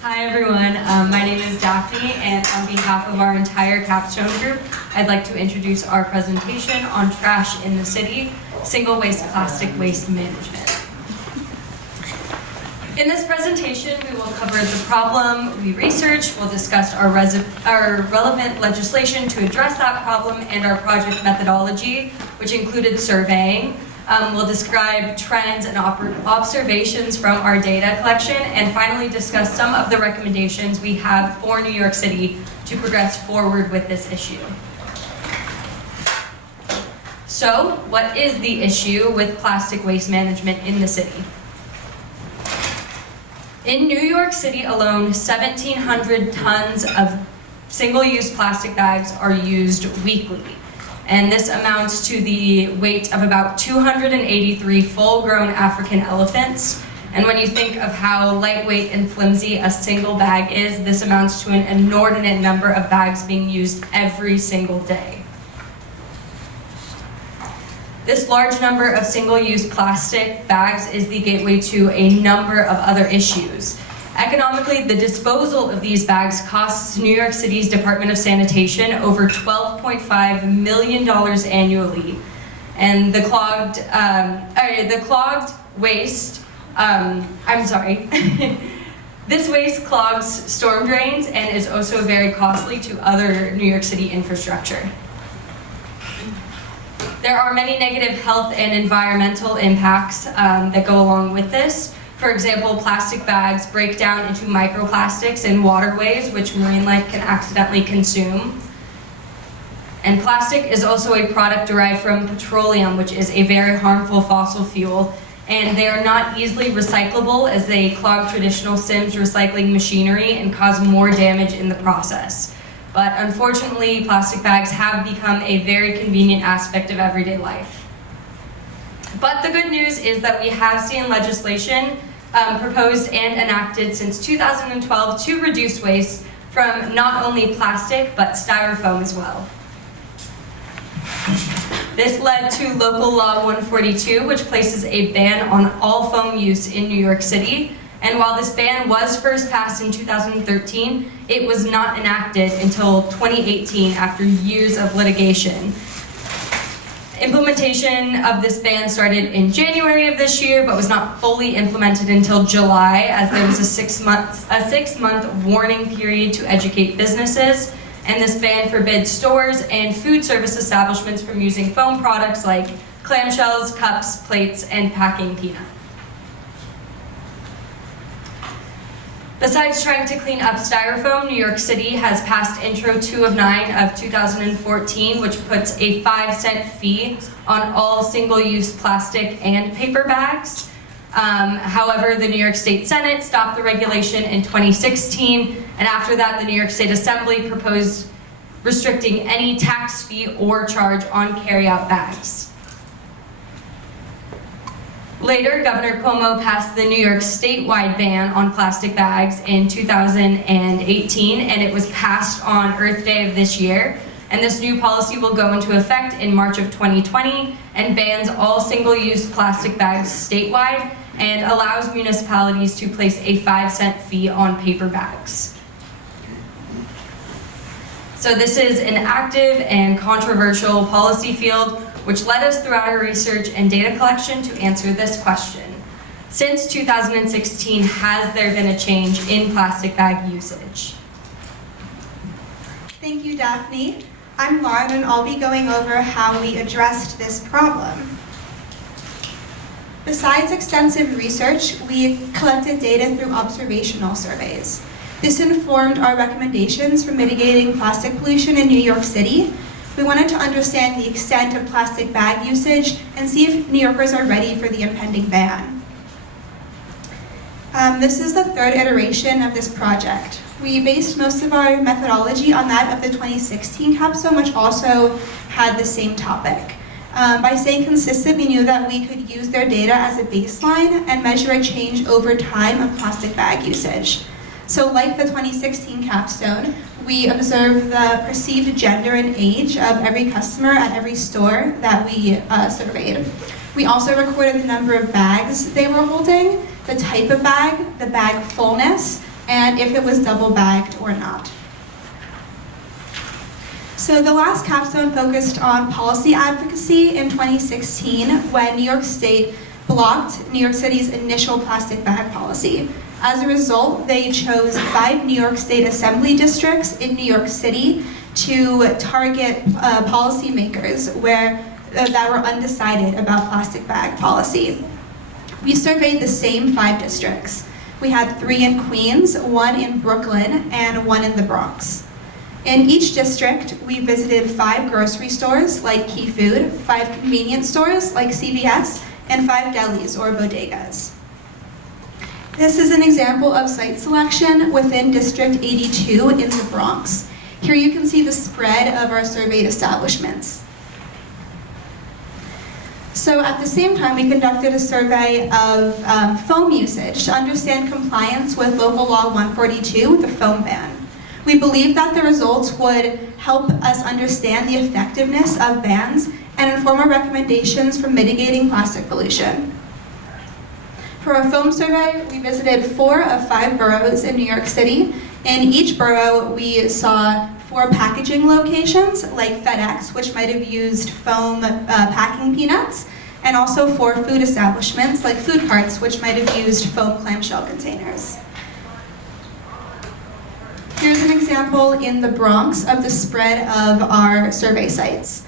Hi everyone, my name is Daphne, and on behalf of our entire Capstone group, I'd like to introduce our presentation on trash in the city, single-use plastic waste management. In this presentation, we will cover the problem we researched, we'll discuss our relevant legislation to address that problem, and our project methodology, which included surveying. We'll describe trends and observations from our data collection, and finally discuss some of the recommendations we have for New York City to progress forward with this issue. So, what is the issue with plastic waste management in the city? In New York City alone, 1,700 tons of single-use plastic bags are used weekly. And this amounts to the weight of about 283 full-grown African elephants. And when you think of how lightweight and flimsy a single bag is, this amounts to an inordinate number of bags being used every single day. This large number of single-use plastic bags is the gateway to a number of other issues. Economically, the disposal of these bags costs New York City's Department of Sanitation over $12.5 million annually. And the clogged waste, this waste clogs storm drains and is also very costly to other New York City infrastructure. There are many negative health and environmental impacts that go along with this. For example, plastic bags break down into microplastics in waterways, which marine life can accidentally consume. And plastic is also a product derived from petroleum, which is a very harmful fossil fuel. And they are not easily recyclable as they clog traditional SIMS recycling machinery and cause more damage in the process. But unfortunately, plastic bags have become a very convenient aspect of everyday life. But the good news is that we have seen legislation proposed and enacted since 2012 to reduce waste from not only plastic, but styrofoam as well. This led to Local Law 142, which places a ban on all foam use in New York City. And while this ban was first passed in 2013, it was not enacted until 2018 after years of litigation. Implementation of this ban started in January of this year, but was not fully implemented until July, as there was a six-month warning period to educate businesses. And this ban forbids stores and food service establishments from using foam products like clamshells, cups, plates, and packing peanuts. Besides trying to clean up styrofoam, New York City has passed Intro 2 of 9 of 2014, which puts a 5-cent fee on all single-use plastic and paper bags. However, the New York State Senate stopped the regulation in 2016, and after that, the New York State Assembly proposed restricting any tax fee or charge on carry-out bags. Later, Governor Cuomo passed the New York statewide ban on plastic bags in 2018, and it was passed on Earth Day of this year. And this new policy will go into effect in March of 2020 and bans all single-use plastic bags statewide and allows municipalities to place a 5-cent fee on paper bags. So this is an active and controversial policy field which led us throughout our research and data collection to answer this question. Since 2016, has there been a change in plastic bag usage? Thank you, Daphne. I'm Lauren, and I'll be going over how we addressed this problem. Besides extensive research, we collected data through observational surveys. This informed our recommendations for mitigating plastic pollution in New York City. We wanted to understand the extent of plastic bag usage and see if New Yorkers are ready for the impending ban. This is the third iteration of this project. We based most of our methodology on that of the 2016 Capstone, which also had the same topic. By staying consistent, we knew that we could use their data as a baseline and measure a change over time of plastic bag usage. So like the 2016 Capstone, we observed the perceived gender and age of every customer at every store that we surveyed. We also recorded the number of bags they were holding, the type of bag, the bag fullness, and if it was double bagged or not. So the last capstone focused on policy advocacy in 2016 when New York State blocked New York City's initial plastic bag policy. As a result, they chose 5 New York State Assembly districts in New York City to target policymakers that were undecided about plastic bag policy. We surveyed the same 5 districts. We had 3 in Queens, 1 in Brooklyn, and 1 in the Bronx. In each district, we visited 5 grocery stores like Key Food, 5 convenience stores like CVS, and 5 delis or bodegas. This is an example of site selection within District 82 in the Bronx. Here you can see the spread of our surveyed establishments. So at the same time, we conducted a survey of foam usage to understand compliance with Local Law 142, the foam ban. We believe that the results would help us understand the effectiveness of bans and inform our recommendations for mitigating plastic pollution. For our foam survey, we visited 4 of 5 boroughs in New York City. In each borough, we saw 4 packaging locations, like FedEx, which might have used foam packing peanuts, and also 4 food establishments, like food carts, which might have used foam clamshell containers. Here's an example in the Bronx of the spread of our survey sites.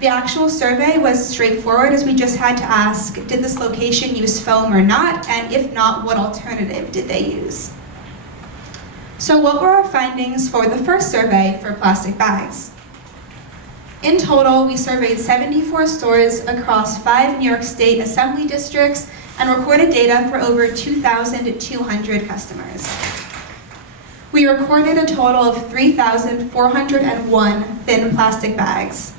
The actual survey was straightforward, as we just had to ask, did this location use foam or not? And if not, what alternative did they use? So what were our findings for the first survey for plastic bags? In total, we surveyed 74 stores across 5 New York State Assembly districts and recorded data for over 2,200 customers. We recorded a total of 3,401 thin plastic bags.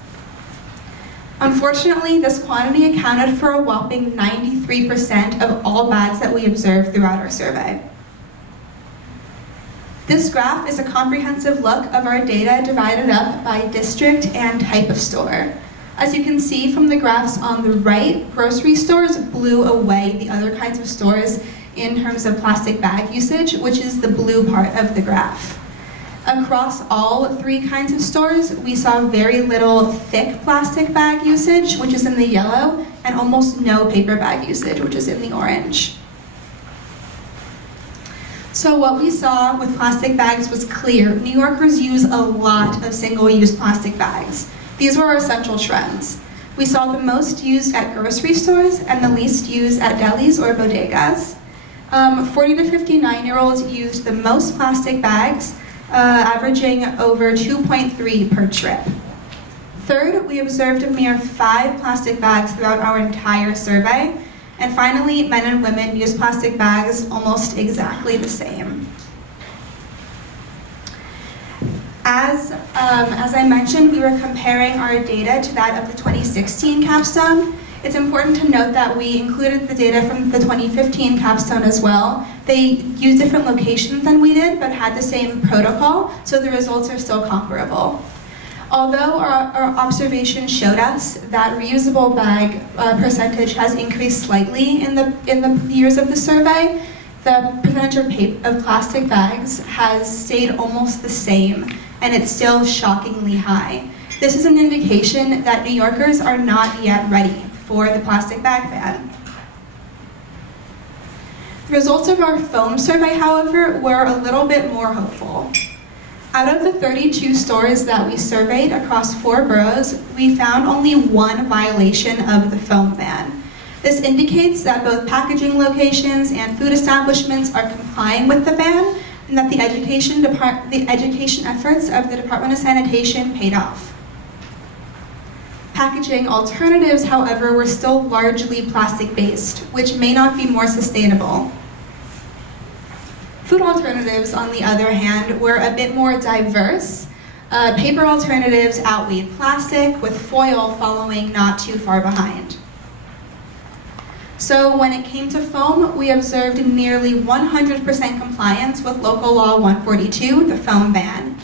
Unfortunately, this quantity accounted for a whopping 93% of all bags that we observed throughout our survey. This graph is a comprehensive look of our data divided up by district and type of store. As you can see from the graphs on the right, grocery stores blew away the other kinds of stores in terms of plastic bag usage, which is the blue part of the graph. Across all 3 kinds of stores, we saw very little thick plastic bag usage, which is in the yellow, and almost no paper bag usage, which is in the orange. So what we saw with plastic bags was clear. New Yorkers use a lot of single-use plastic bags. These were our central trends. We saw the most used at grocery stores and the least used at delis or bodegas. 40 to 59-year-olds used the most plastic bags, averaging over 2.3 per trip. Third, we observed a mere 5 plastic bags throughout our entire survey. And finally, men and women use plastic bags almost exactly the same. As I mentioned, we were comparing our data to that of the 2016 capstone. It's important to note that we included the data from the 2015 capstone as well. They used different locations than we did, but had the same protocol, so the results are still comparable. Although our observation showed us that reusable bag percentage has increased slightly in the years of the survey, the percentage of plastic bags has stayed almost the same, and it's still shockingly high. This is an indication that New Yorkers are not yet ready for the plastic bag ban. The results of our foam survey, however, were a little bit more hopeful. Out of the 32 stores that we surveyed across 4 boroughs, we found only 1 violation of the foam ban. This indicates that both packaging locations and food establishments are complying with the ban, and that the education efforts of the Department of Sanitation paid off. Packaging alternatives, however, were still largely plastic-based, which may not be more sustainable. Food alternatives, on the other hand, were a bit more diverse. Paper alternatives outweighed plastic, with foil following not too far behind. So when it came to foam, we observed nearly 100% compliance with Local Law 142, the foam ban.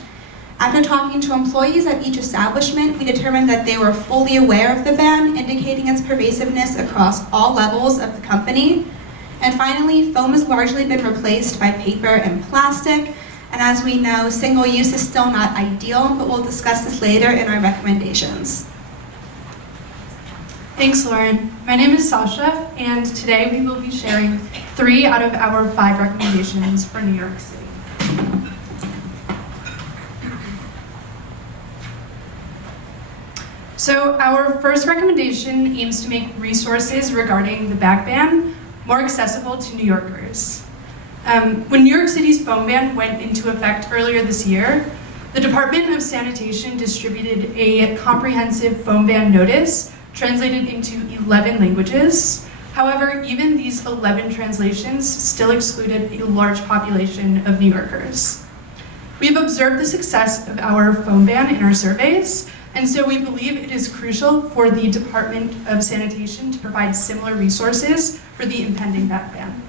After talking to employees at each establishment, we determined that they were fully aware of the ban, indicating its pervasiveness across all levels of the company. And finally, foam has largely been replaced by paper and plastic. And as we know, single use is still not ideal, but we'll discuss this later in our recommendations. Thanks, Lauren. My name is Sasha, and today we will be sharing 3 out of our 5 recommendations for New York City. So our first recommendation aims to make resources regarding the bag ban more accessible to New Yorkers. When New York City's foam ban went into effect earlier this year, the Department of Sanitation distributed a comprehensive foam ban notice translated into 11 languages. However, even these 11 translations still excluded a large population of New Yorkers. We've observed the success of our foam ban in our surveys, and so we believe it is crucial for the Department of Sanitation to provide similar resources for the impending bag ban.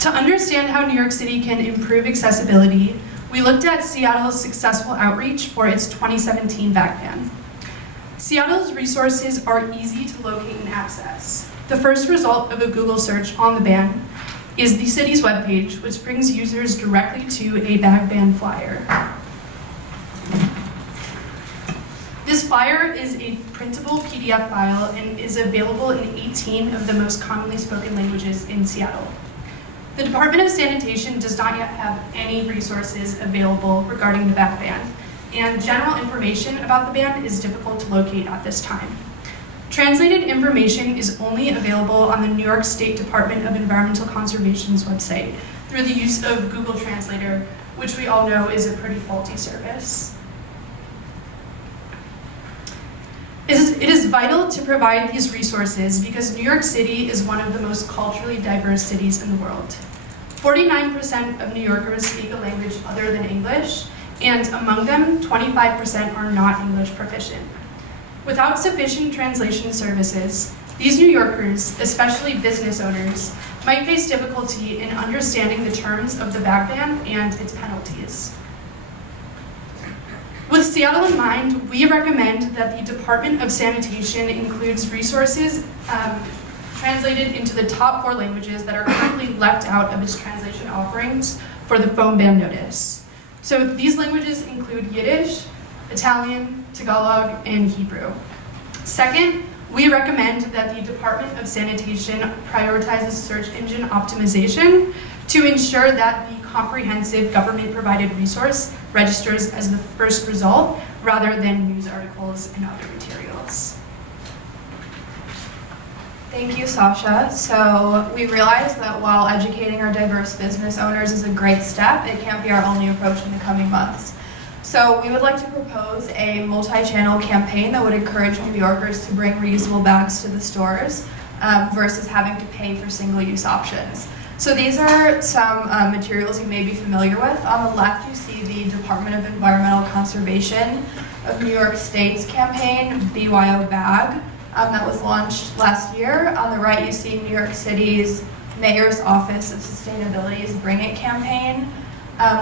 To understand how New York City can improve accessibility, we looked at Seattle's successful outreach for its 2017 bag ban. Seattle's resources are easy to locate and access. The first result of a Google search on the ban is the city's webpage, which brings users directly to a bag ban flyer. This flyer is a printable PDF file and is available in 18 of the most commonly spoken languages in Seattle. The Department of Sanitation does not yet have any resources available regarding the bag ban, and general information about the ban is difficult to locate at this time. Translated information is only available on the New York State Department of Environmental Conservation's website through the use of Google Translator, which we all know is a pretty faulty service. It is vital to provide these resources because New York City is one of the most culturally diverse cities in the world. 49% of New Yorkers speak a language other than English, and among them, 25% are not English proficient. Without sufficient translation services, these New Yorkers, especially business owners, might face difficulty in understanding the terms of the bag ban and its penalties. With Seattle in mind, we recommend that the Department of Sanitation includes resources translated into the top 4 languages that are currently left out of its translation offerings for the foam ban notice. So these languages include Yiddish, Italian, Tagalog, and Hebrew. Second, we recommend that the Department of Sanitation prioritizes search engine optimization to ensure that the comprehensive government-provided resource registers as the first result rather than news articles and other materials. Thank you, Sasha. So we realize that while educating our diverse business owners is a great step, it can't be our only approach in the coming months. So we would like to propose a multi-channel campaign that would encourage New Yorkers to bring reusable bags to the stores versus having to pay for single-use options. So these are some materials you may be familiar with. On the left, you see the Department of Environmental Conservation of New York State's campaign, BYOB Bag, that was launched last year. On the right, you see New York City's Mayor's Office of Sustainability's Bring It campaign,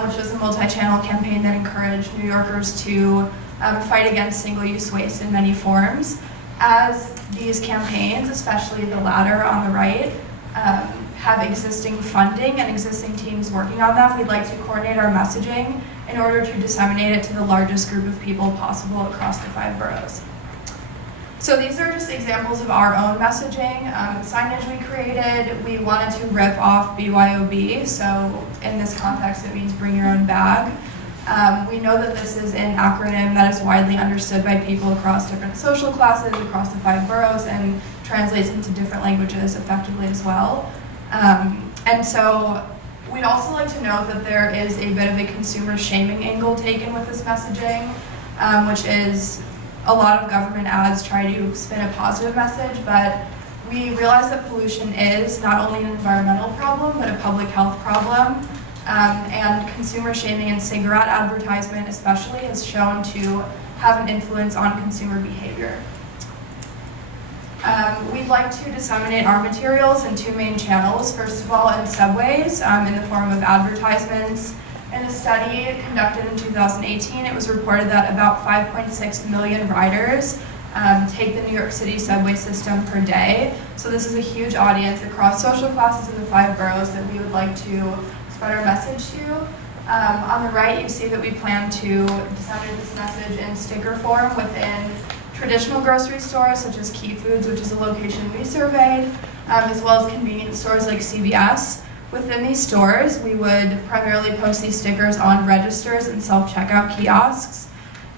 which was a multi-channel campaign that encouraged New Yorkers to fight against single-use waste in many forms. As these campaigns, especially the latter on the right, have existing funding and existing teams working on them, we'd like to coordinate our messaging in order to disseminate it to the largest group of people possible across the 5 boroughs. So these are just examples of our own messaging. Signage we created, we wanted to rip off BYOB, so in this context it means bring your own bag. We know that this is an acronym that is widely understood by people across different social classes, across the 5 boroughs, and translates into different languages effectively as well. And so we'd also like to note that there is a bit of a consumer shaming angle taken with this messaging, which is a lot of government ads try to spin a positive message, but we realize that pollution is not only an environmental problem, but a public health problem. And consumer shaming and cigarette advertisement especially is shown to have an influence on consumer behavior. We'd like to disseminate our materials in 2 main channels. First of all, in subways, in the form of advertisements. In a study conducted in 2018, it was reported that about 5.6 million riders take the New York City subway system per day. So this is a huge audience across social classes in the 5 boroughs that we would like to spread our message to. On the right, you see that we plan to disseminate this message in sticker form within traditional grocery stores such as Key Foods, which is a location we surveyed, as well as convenience stores like CVS. Within these stores, we would primarily post these stickers on registers and self-checkout kiosks.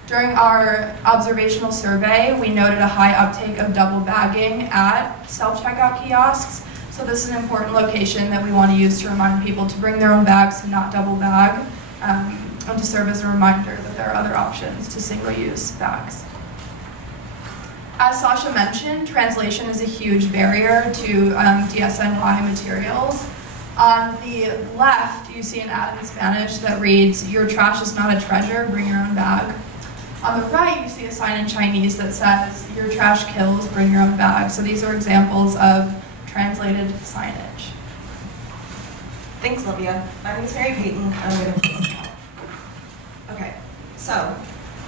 During our observational survey, we noted a high uptake of double bagging at self-checkout kiosks. So this is an important location that we want to use to remind people to bring their own bags and not double bag, and to serve as a reminder that there are other options to single-use bags. As Sasha mentioned, translation is a huge barrier to DSNY materials. On the left, you see an ad in Spanish that reads, "Your trash is not a treasure, bring your own bag." On the right, you see a sign in Chinese that says, "Your trash kills, bring your own bag." So these are examples of translated signage. Thanks, Olivia. My name is Mary Payton, and I'm going to Okay, so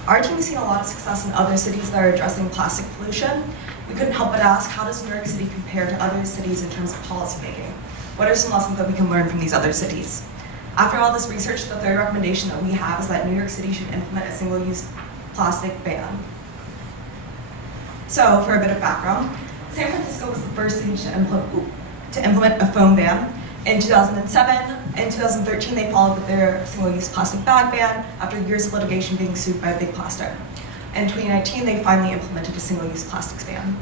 our team has seen a lot of success in other cities that are addressing plastic pollution. We couldn't help but ask, how does New York City compare to other cities in terms of policy making? What are some lessons that we can learn from these other cities? After all this research, the third recommendation that we have is that New York City should implement a single-use plastic ban. So, for a bit of background, San Francisco was the first city to implement a foam ban in 2007. In 2013, they followed with their single-use plastic bag ban after years of litigation being sued by Big Plastic. In 2019, they finally implemented a single-use plastics ban.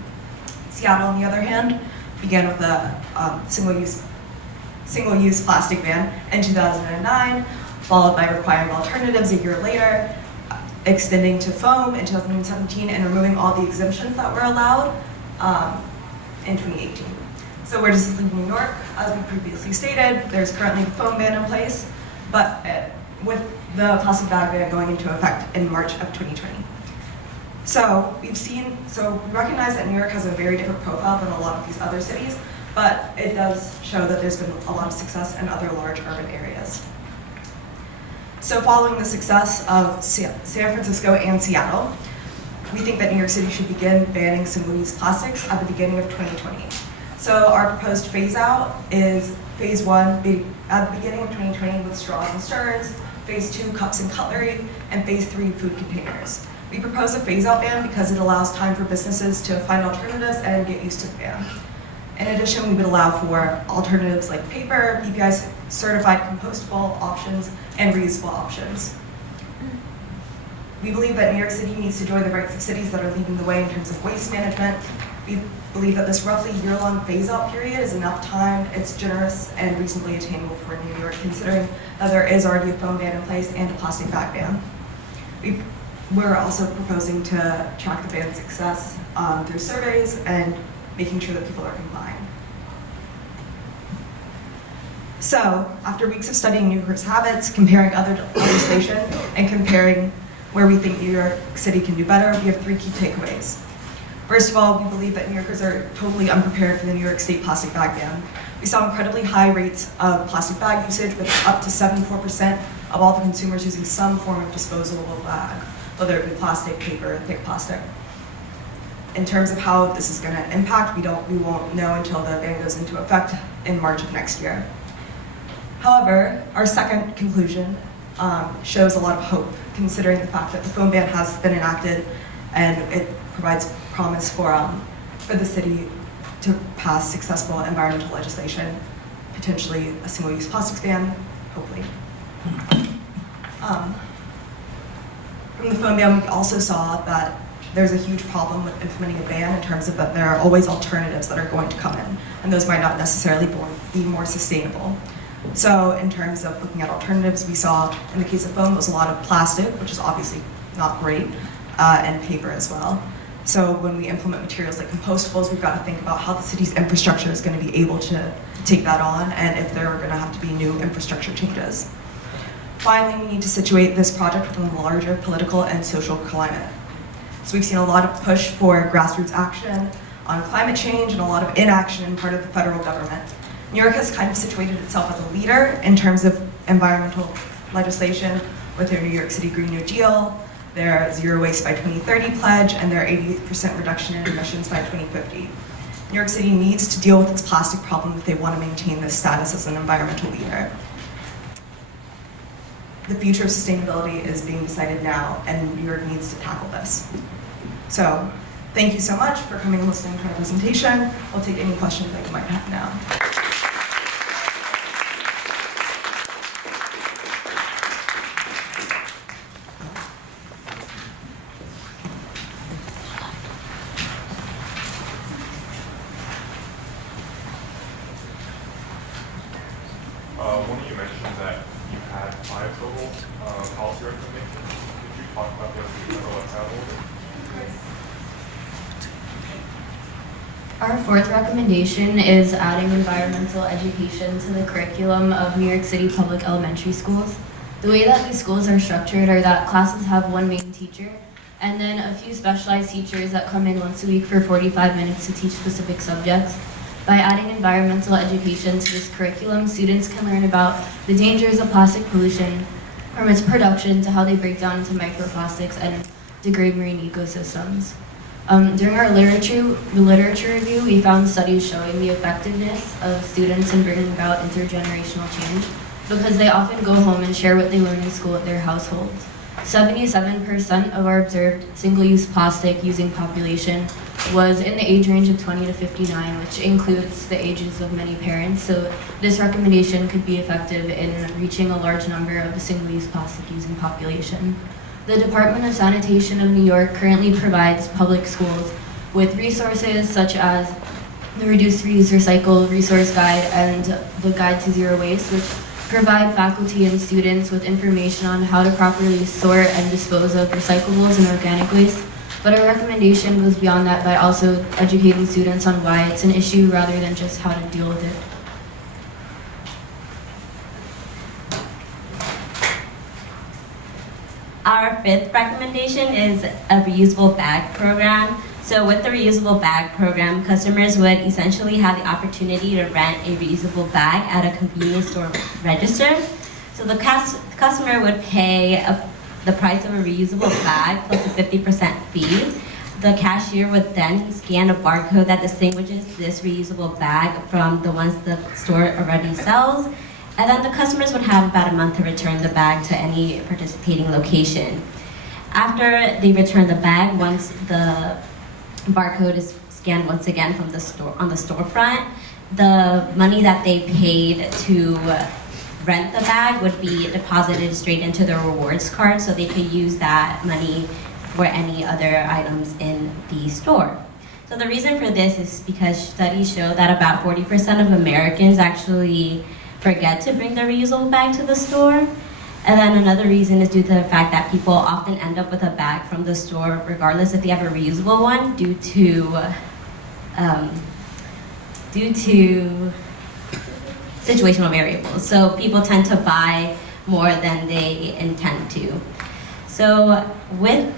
Seattle, on the other hand, began with a single-use plastic ban in 2009, followed by requiring alternatives a year later, extending to foam in 2017, and removing all the exemptions that were allowed in 2018. So where does this leave New York? As we previously stated, there's currently a foam ban in place, but with the plastic bag ban going into effect in March of 2020. So we recognize that New York has a very different profile than a lot of these other cities, but it does show that there's been a lot of success in other large urban areas. So following the success of San Francisco and Seattle, we think that New York City should begin banning single-use plastics at the beginning of 2020. So our proposed phase-out is phase 1 at the beginning of 2020 with straws and stirrers, phase 2 cups and cutlery, and phase 3 food containers. We propose a phase-out ban because it allows time for businesses to find alternatives and get used to the ban. In addition, we would allow for alternatives like paper, BPI certified compostable options, and reusable options. We believe that New York City needs to join the ranks of cities that are leading the way in terms of waste management. We believe that this roughly year-long phase-out period is enough time, it's generous, and reasonably attainable for New York, considering that there is already a foam ban in place and a plastic bag ban. We're also proposing to track the ban's success through surveys and making sure that people are complying. So, after weeks of studying New Yorkers' habits, comparing other legislation, and comparing where we think New York City can do better, we have 3 key takeaways. First of all, we believe that New Yorkers are totally unprepared for the New York State plastic bag ban. We saw incredibly high rates of plastic bag usage, with up to 74% of all the consumers using some form of disposable bag, whether it be plastic, paper, thick plastic. In terms of how this is going to impact, we won't know until the ban goes into effect in March of next year. However, our second conclusion shows a lot of hope, considering the fact that the foam ban has been enacted and it provides promise for the city to pass successful environmental legislation, potentially a single-use plastics ban, hopefully. From the foam ban, we also saw that there's a huge problem with implementing a ban in terms of that there are always alternatives that are going to come in, and those might not necessarily be more sustainable. So in terms of looking at alternatives, we saw in the case of foam, was a lot of plastic, which is obviously not great, and paper as well. So when we implement materials like compostables, we've got to think about how the city's infrastructure is going to be able to take that on, and if there are going to have to be new infrastructure changes. Finally, we need to situate this project within the larger political and social climate. So we've seen a lot of push for grassroots action on climate change and a lot of inaction in part of the federal government. New York has kind of situated itself as a leader in terms of environmental legislation with their New York City Green New Deal, their Zero Waste by 2030 pledge, and their 88% reduction in emissions by 2050. New York City needs to deal with its plastic problem if they want to maintain this status as an environmental leader. The future of sustainability is being decided now, and New York needs to tackle this. So, thank you so much for coming and listening to our presentation. We'll take any questions that you might have now. One of you mentioned that you had 5 total policy recommendations. Could you talk about the other 2 that were traveled? Our 4th recommendation is adding environmental education to the curriculum of New York City public elementary schools. The way that these schools are structured are that classes have one main teacher and then a few specialized teachers that come in once a week for 45 minutes to teach specific subjects. By adding environmental education to this curriculum, students can learn about the dangers of plastic pollution, from its production to how they break down into microplastics and degrade marine ecosystems. During our literature review, we found studies showing the effectiveness of students in bringing about intergenerational change because they often go home and share what they learn in school at their households. 77% of our observed single-use plastic using population was in the age range of 20 to 59, which includes the ages of many parents. So this recommendation could be effective in reaching a large number of the single-use plastic using population. The Department of Sanitation of New York currently provides public schools with resources such as the Reduce, Reuse, Recycle Resource Guide and the Guide to Zero Waste, which provide faculty and students with information on how to properly sort and dispose of recyclables and organic waste. But our recommendation goes beyond that by also educating students on why it's an issue rather than just how to deal with it. Our 5th recommendation is a reusable bag program. So with the reusable bag program, customers would essentially have the opportunity to rent a reusable bag at a convenience store register. So the customer would pay the price of a reusable bag plus a 50% fee. The cashier would then scan a barcode that distinguishes this reusable bag from the ones the store already sells. And then the customers would have about a month to return the bag to any participating location. After they return the bag, once the barcode is scanned once again from the store on the storefront, the money that they paid to rent the bag would be deposited straight into their rewards card, so they could use that money for any other items in the store. So the reason for this is because studies show that about 40% of Americans actually forget to bring their reusable bag to the store. And then another reason is due to the fact that people often end up with a bag from the store regardless if they have a reusable one due to situational variables. So people tend to buy more than they intend to. So with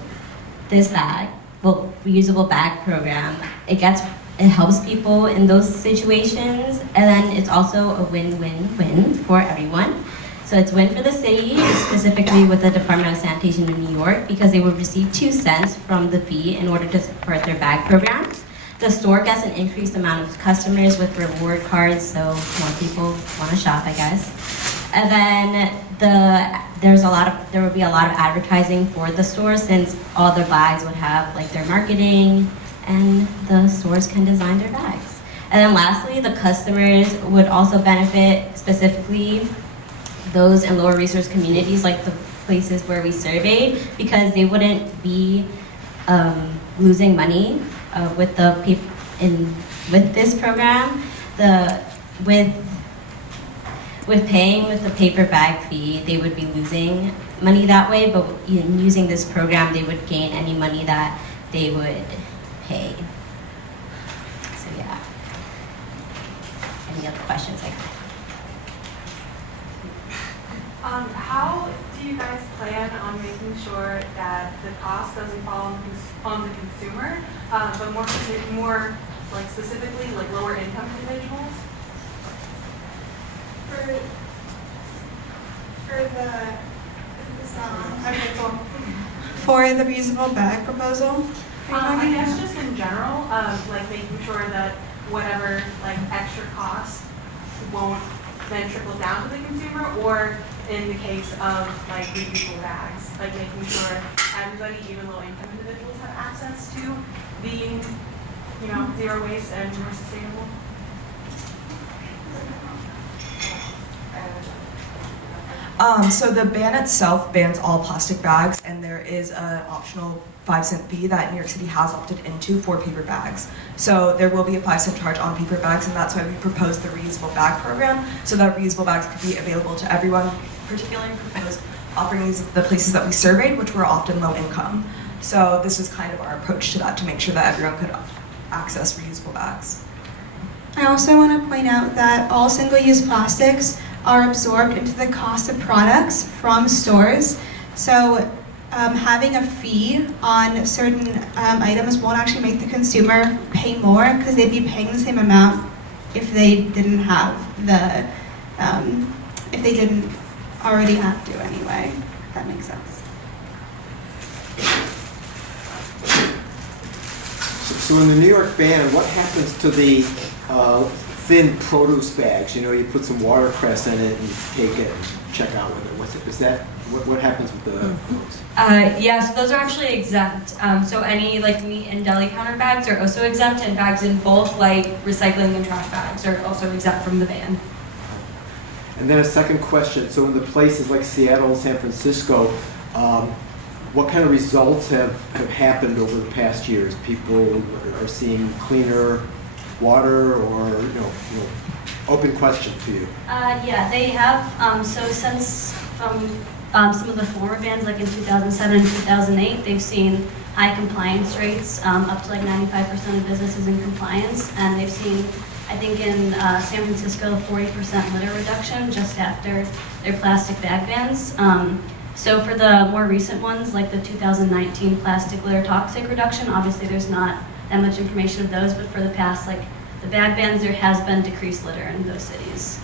this reusable bag program, it helps people in those situations, and then it's also a win-win-win for everyone. So it's win for the city, specifically with the Department of Sanitation in New York, because they would receive 2 cents from the fee in order to support their bag programs. The store gets an increased amount of customers with reward cards, so more people want to shop, I guess. And then there would be a lot of advertising for the store, since all the bags would have like their marketing, and the stores can design their bags. And then lastly, the customers would also benefit, specifically those in lower resource communities like the places where we surveyed, because they wouldn't be losing money with this program. With paying with the paper bag fee, they would be losing money that way, but in using this program, they would gain any money that they would pay. So yeah. Any other questions I have? How do you guys plan on making sure that the cost doesn't fall on the consumer, but more like specifically like lower income individuals? For the reusable bag proposal? I guess just in general, like making sure that whatever like extra cost won't then trickle down to the consumer, or in the case of like reusable bags, like making sure everybody, even low income individuals, have access to being, you know, zero waste and more sustainable? So the ban itself bans all plastic bags, and there is an optional 5-cent fee that New York City has opted into for paper bags. So there will be a 5-cent charge on paper bags, and that's why we proposed the reusable bag program, so that reusable bags could be available to everyone, particularly proposed offering these the places that we surveyed, which were often low income. So this is kind of our approach to that, to make sure that everyone could access reusable bags. I also want to point out that all single-use plastics are absorbed into the cost of products from stores. So having a fee on certain items won't actually make the consumer pay more, because they'd be paying the same amount if they didn't have the, if they didn't already have to anyway, if that makes sense. So in the New York ban, what happens to the thin produce bags? You know, you put some watercress in it and you take it and check out with it. Is that what happens with those? Yeah, so those are actually exempt. So any like meat and deli counter bags are also exempt, and bags in bulk like recycling and trash bags are also exempt from the ban. And then a second question. So in the places like Seattle, San Francisco, what kind of results have happened over the past years? People are seeing cleaner water, or open question to you. Yeah, they have. So since some of the former bans, like in 2007 and 2008, they've seen high compliance rates, up to like 95% of businesses in compliance, and they've seen, I think in San Francisco, 40% litter reduction just after their plastic bag bans. So for the more recent ones, like the 2019 plastic litter toxic reduction, obviously there's not that much information of those, but for the past, like the bag bans, there has been decreased litter in those cities.